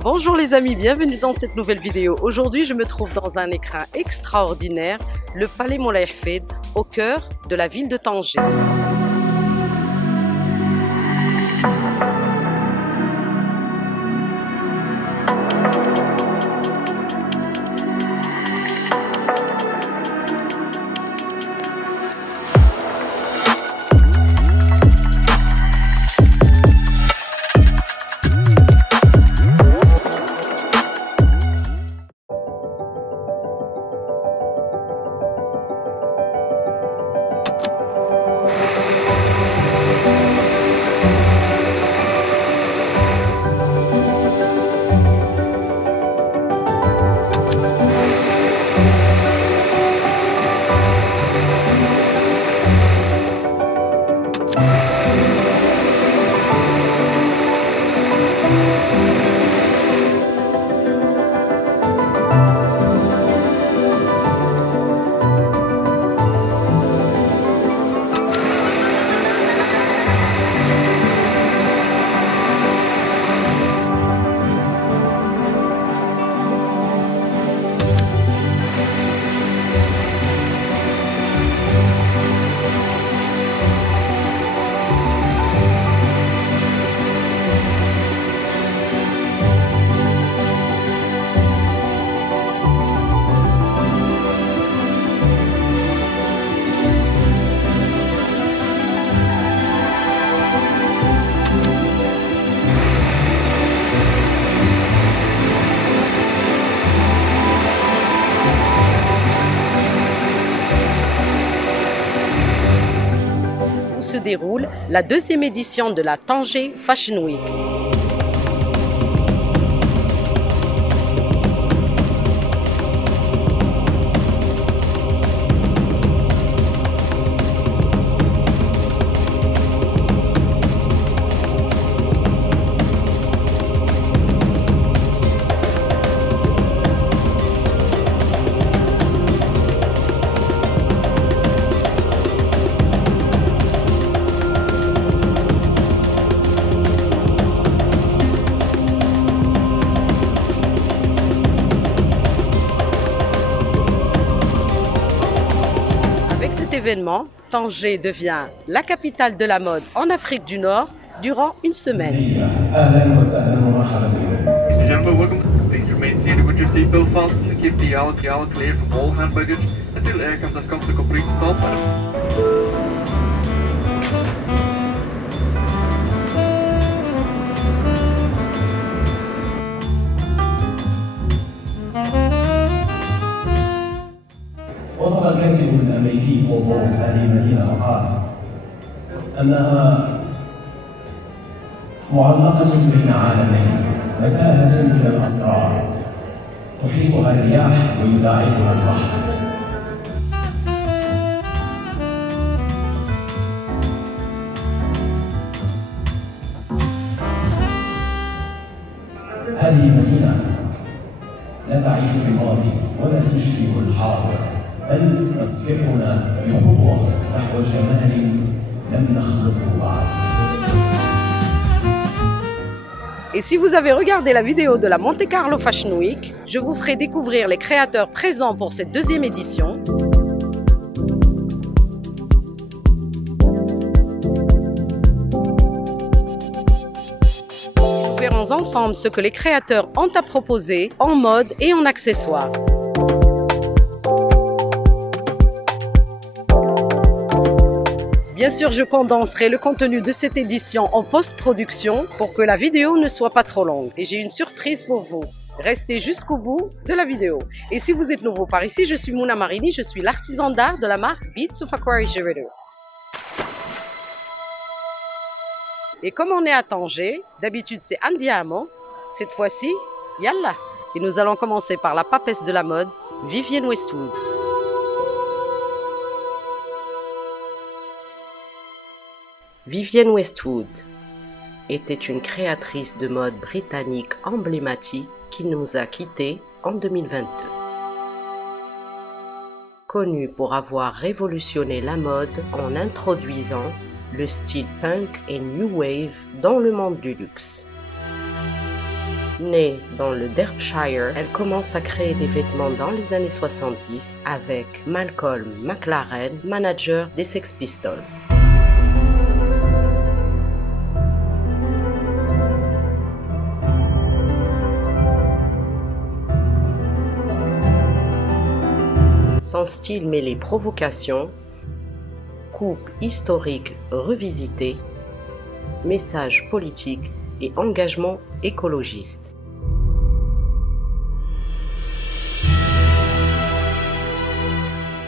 Bonjour les amis, bienvenue dans cette nouvelle vidéo. Aujourd'hui, je me trouve dans un écrin extraordinaire, le Palais Moulay Hafid, au cœur de la ville de Tanger. Se déroule la deuxième édition de la Tanger Fashion Week. Événement, Tanger devient la capitale de la mode en Afrique du Nord durant une semaine. وصف الكاتب الامريكي بول بولز هذه المدينه وقال انها معلقه بين عالمين، متاهه من الاسرار تحيطها الرياح ويداعبها البحر. هذه المدينه لا تعيش في الماضي ولا تشبه الحاضر، بل تسبقنا بخطوة نحو جمال لم نخلقه بعد. Et si vous avez regardé la vidéo de la Monte Carlo Fashion Week, je vous ferai découvrir les créateurs présents pour cette deuxième édition. Nous verrons ensemble ce que les créateurs ont à proposer en mode et en accessoires. Bien sûr, je condenserai le contenu de cette édition en post-production pour que la vidéo ne soit pas trop longue. Et j'ai une surprise pour vous. Restez jusqu'au bout de la vidéo. Et si vous êtes nouveau par ici, je suis Mouna Marini, je suis l'artisan d'art de la marque Beats of Aquari Jewelry. Et comme on est à Tanger, d'habitude c'est Andiamo, cette fois-ci, Yalla. Et nous allons commencer par la papesse de la mode, Vivienne Westwood. Vivienne Westwood était une créatrice de mode britannique emblématique qui nous a quittés en 2022. Connue pour avoir révolutionné la mode en introduisant le style punk et new wave dans le monde du luxe. Née dans le Derbyshire, elle commence à créer des vêtements dans les années 70 avec Malcolm McLaren, manager des Sex Pistols. Son style mêlait provocation, coupe historique revisitée, message politique et engagement écologiste.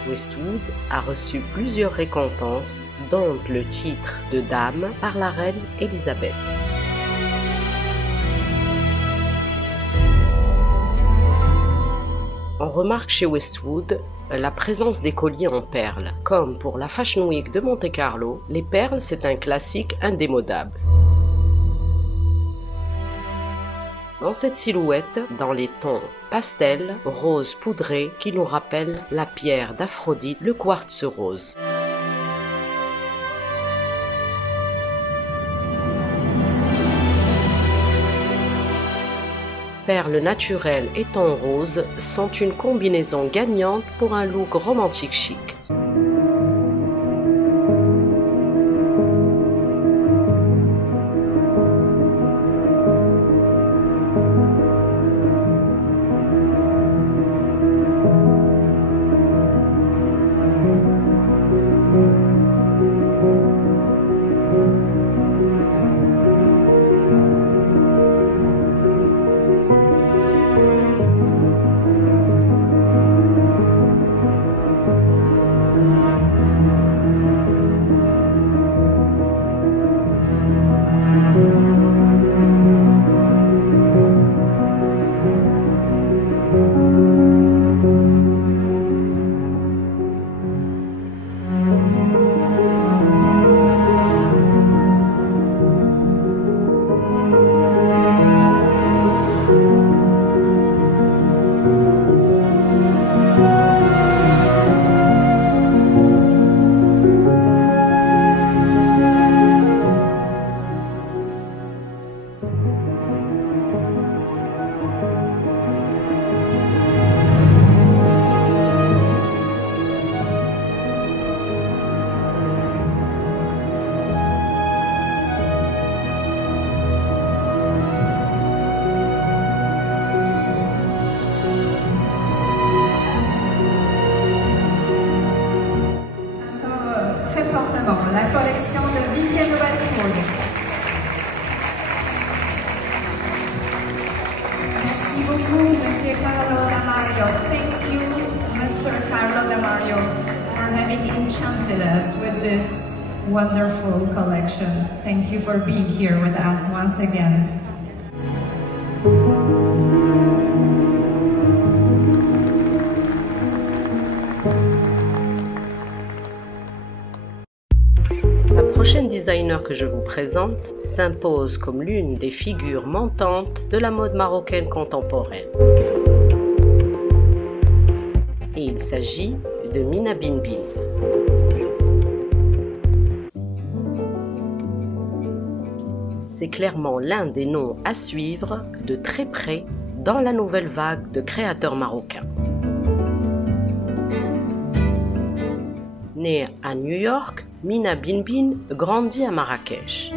Westwood a reçu plusieurs récompenses, dont le titre de dame par la reine Elisabeth. On remarque chez Westwood la présence des colliers en perles. Comme pour la Fashion Week de Monte-Carlo, les perles c'est un classique indémodable. Dans cette silhouette, dans les tons pastel, rose poudré qui nous rappelle la pierre d'Aphrodite, le quartz rose. Perles naturelles et tons roses sont une combinaison gagnante pour un look romantique chic. La collection de Vivienne Westwood. Merci beaucoup, Monsieur Carlo Damario. Thank you, Mr. Carlo Damario, for having enchanted us with this wonderful collection. Thank you for being here with us once again. La prochaine designer que je vous présente s'impose comme l'une des figures montantes de la mode marocaine contemporaine. Et il s'agit de Mina Binbin. C'est clairement l'un des noms à suivre de très près dans la nouvelle vague de créateurs marocains. Née à New York, Mina Binbin grandit à Marrakech.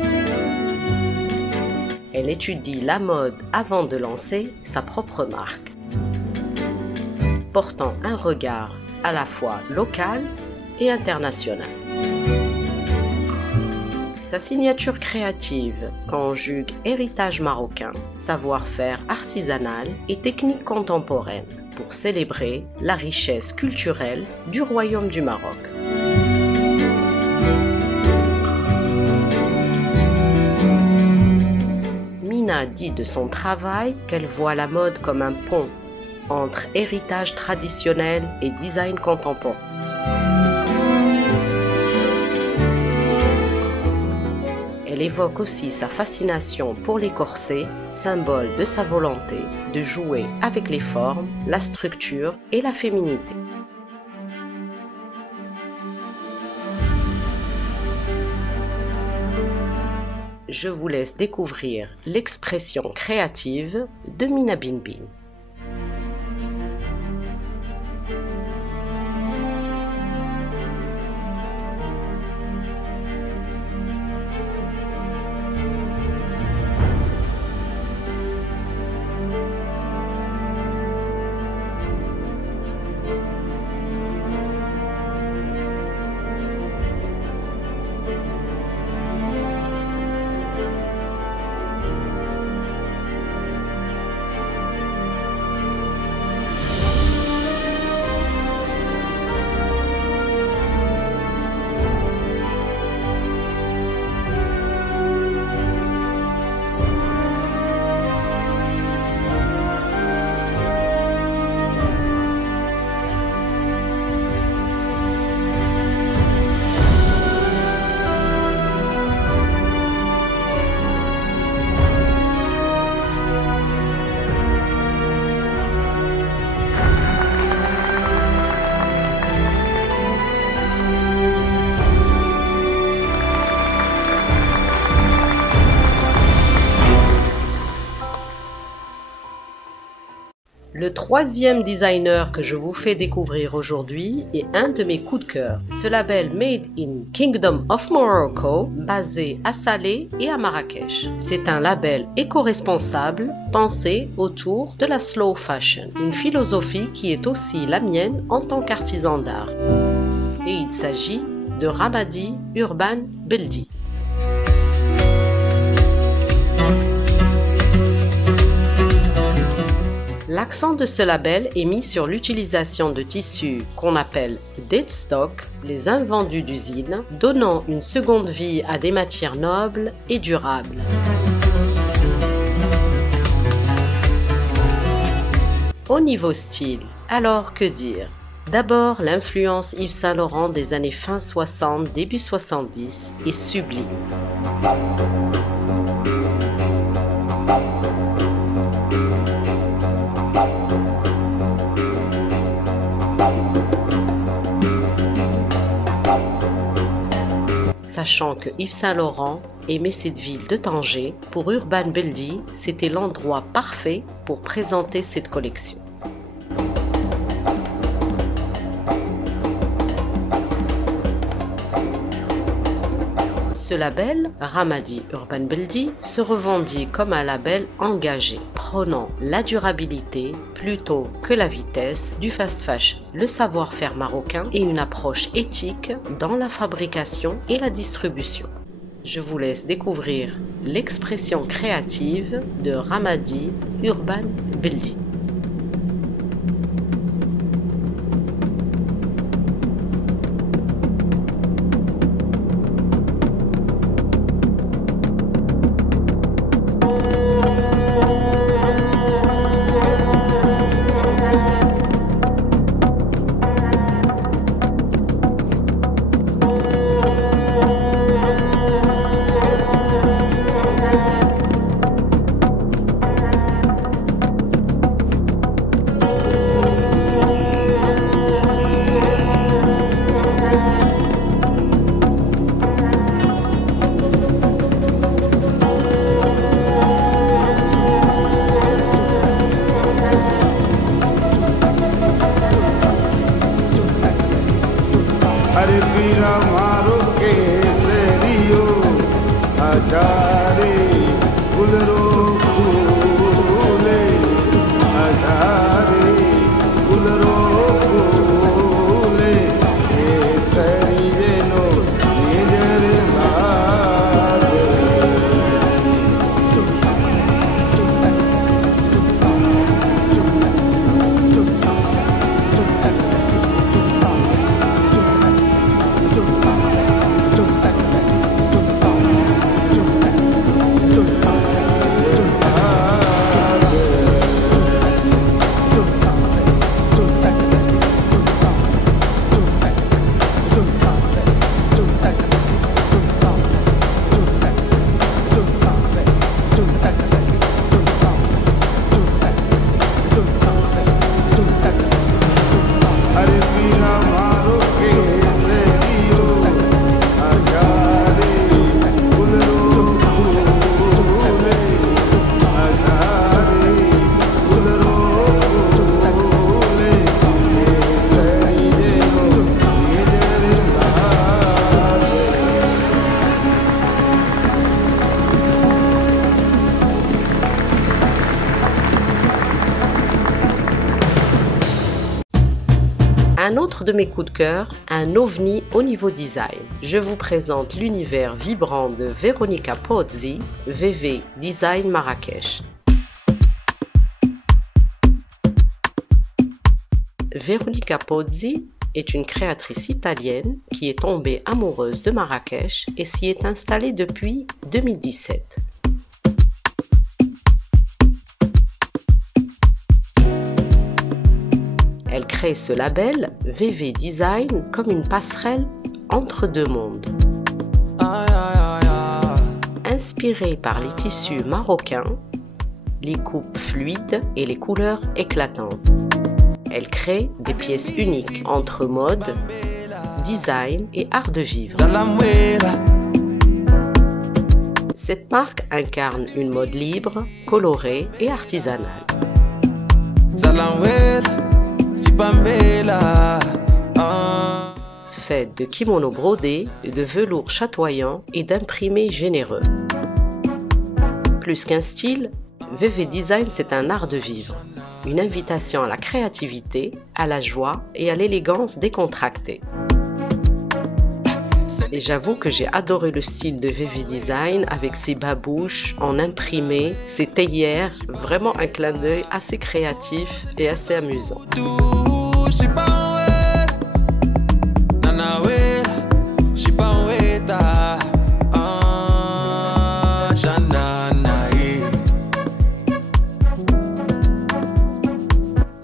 Elle étudie la mode avant de lancer sa propre marque, portant un regard à la fois local et international. Sa signature créative conjugue héritage marocain, savoir-faire artisanal et technique contemporaine pour célébrer la richesse culturelle du Royaume du Maroc. Mina dit de son travail qu'elle voit la mode comme un pont entre héritage traditionnel et design contemporain. Elle évoque aussi sa fascination pour les corsets, symbole de sa volonté de jouer avec les formes, la structure et la féminité. Je vous laisse découvrir l'expression créative de Mina Binbin. Le troisième designer que je vous fais découvrir aujourd'hui est un de mes coups de cœur. Ce label Made in Kingdom of Morocco, basé à Salé et à Marrakech. C'est un label éco-responsable pensé autour de la slow fashion, une philosophie qui est aussi la mienne en tant qu'artisan d'art. Et il s'agit de Ramadi Urban Beldi. L'accent de ce label est mis sur l'utilisation de tissus qu'on appelle dead stock, les invendus d'usine, donnant une seconde vie à des matières nobles et durables. Au niveau style, alors que dire? D'abord, l'influence Yves Saint Laurent des années fin 60, début 70 est sublime. Sachant que Yves Saint Laurent aimait cette ville de Tanger, pour Urban Beldi, c'était l'endroit parfait pour présenter cette collection. Ce label, Ramadi Urban Beldi, se revendique comme un label engagé, prônant la durabilité plutôt que la vitesse du fast fashion, le savoir-faire marocain et une approche éthique dans la fabrication et la distribution. Je vous laisse découvrir l'expression créative de Ramadi Urban Beldi. Un autre de mes coups de cœur, un ovni au niveau design. Je vous présente l'univers vibrant de Veronica Pozzi, VV Design Marrakech. Veronica Pozzi est une créatrice italienne qui est tombée amoureuse de Marrakech et s'y est installée depuis 2017. Elle crée ce label VV Design comme une passerelle entre deux mondes. Inspirée par les tissus marocains, les coupes fluides et les couleurs éclatantes. Elle crée des pièces uniques entre mode, design et art de vivre. Cette marque incarne une mode libre, colorée et artisanale. Faite de kimonos brodés, de velours chatoyants et d'imprimés généreux. Plus qu'un style, VV Design c'est un art de vivre. Une invitation à la créativité, à la joie et à l'élégance décontractée. Et j'avoue que j'ai adoré le style de VV Design avec ses babouches en imprimé, ses théières, vraiment un clin d'œil assez créatif et assez amusant.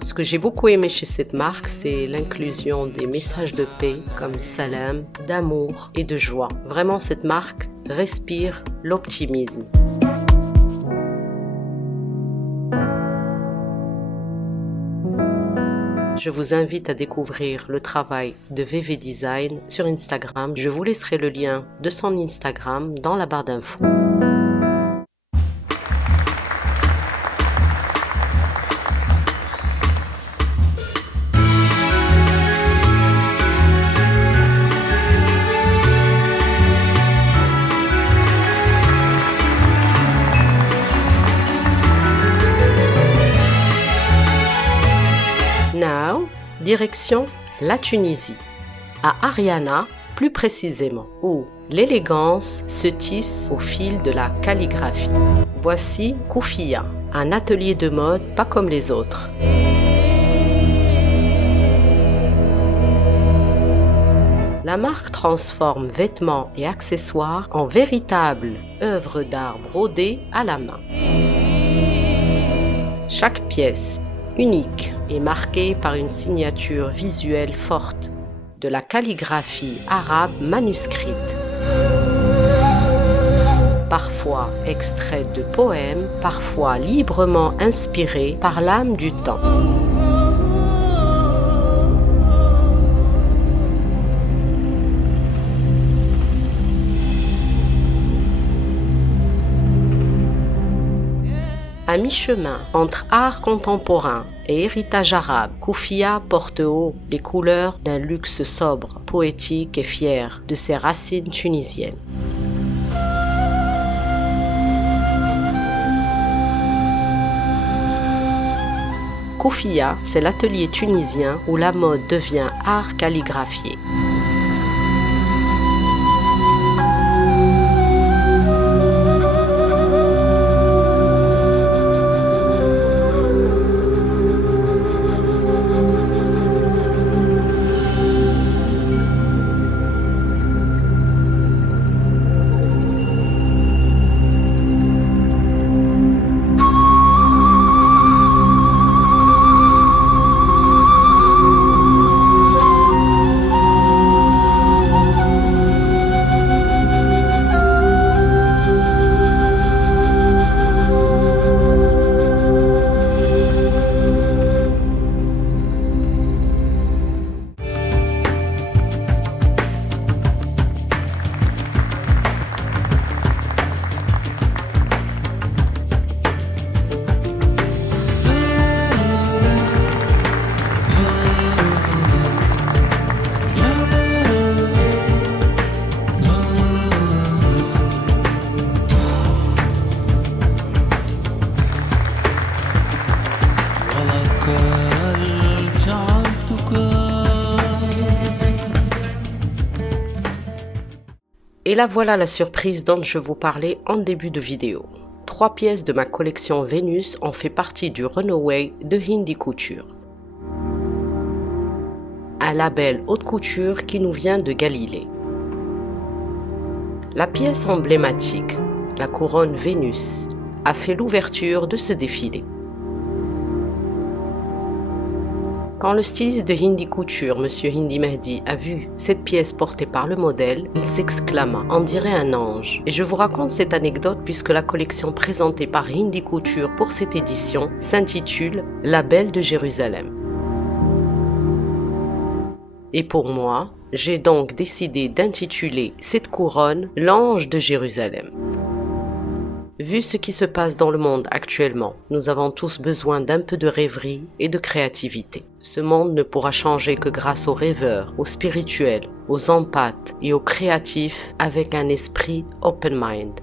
Ce que j'ai beaucoup aimé chez cette marque, c'est l'inclusion des messages de paix comme salam, d'amour et de joie. Vraiment, cette marque respire l'optimisme. Je vous invite à découvrir le travail de VV Design sur Instagram. Je vous laisserai le lien de son Instagram dans la barre d'infos. Now, direction la Tunisie, à Ariana plus précisément, où l'élégance se tisse au fil de la calligraphie. Voici Koufia, un atelier de mode pas comme les autres. La marque transforme vêtements et accessoires en véritables œuvres d'art brodées à la main. Chaque pièce, unique et marquée par une signature visuelle forte, de la calligraphie arabe manuscrite. Parfois extraite de poèmes, parfois librement inspirée par l'âme du temps. À mi-chemin entre art contemporain et héritage arabe, Koufia porte haut les couleurs d'un luxe sobre, poétique et fier de ses racines tunisiennes. Koufia, c'est l'atelier tunisien où la mode devient art calligraphié. Et là voilà la surprise dont je vous parlais en début de vidéo. 3 pièces de ma collection Vénus ont fait partie du Runaway de Hindi Couture. Un label haute couture qui nous vient de Galilée. La pièce emblématique, la couronne Vénus, a fait l'ouverture de ce défilé. Quand le styliste de Hindi Couture, M. Hindi Mehdi, a vu cette pièce portée par le modèle, il s'exclama « On dirait un ange ». Et je vous raconte cette anecdote puisque la collection présentée par Hindi Couture pour cette édition s'intitule « La Belle de Jérusalem ». Et pour moi, j'ai donc décidé d'intituler cette couronne « L'ange de Jérusalem ». Vu ce qui se passe dans le monde actuellement, nous avons tous besoin d'un peu de rêverie et de créativité. Ce monde ne pourra changer que grâce aux rêveurs, aux spirituels, aux empathes et aux créatifs avec un esprit open mind.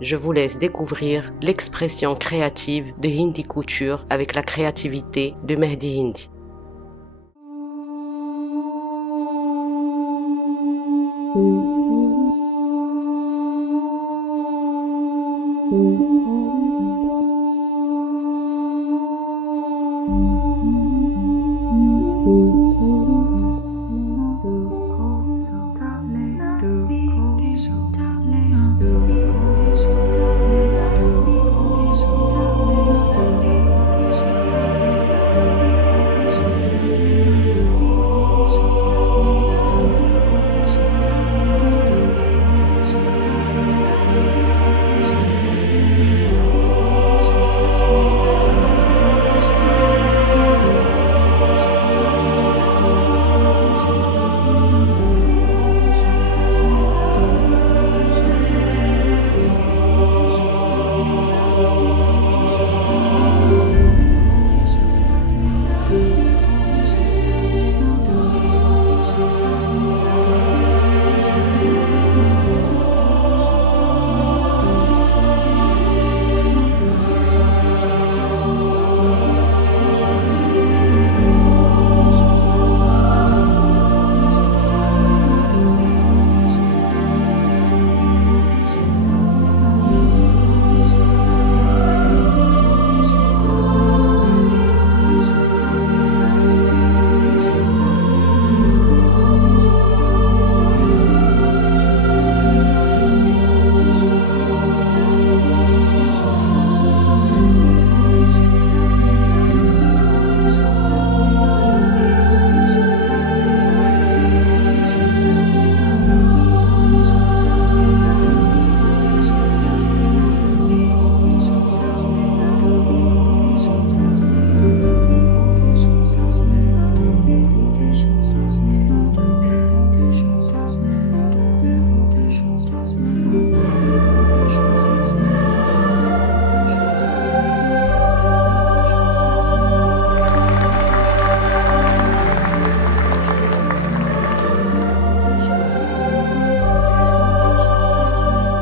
Je vous laisse découvrir l'expression créative de Hindi Couture avec la créativité de Mehdi Hindi.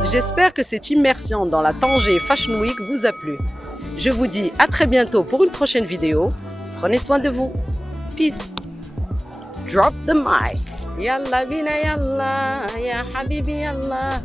J'espère que cette immersion dans la Tanger Fashion Week vous a plu. Je vous dis à très bientôt pour une prochaine vidéo. Prenez soin de vous. Peace. Drop the mic. Yalla bina yalla, ya habibi yalla.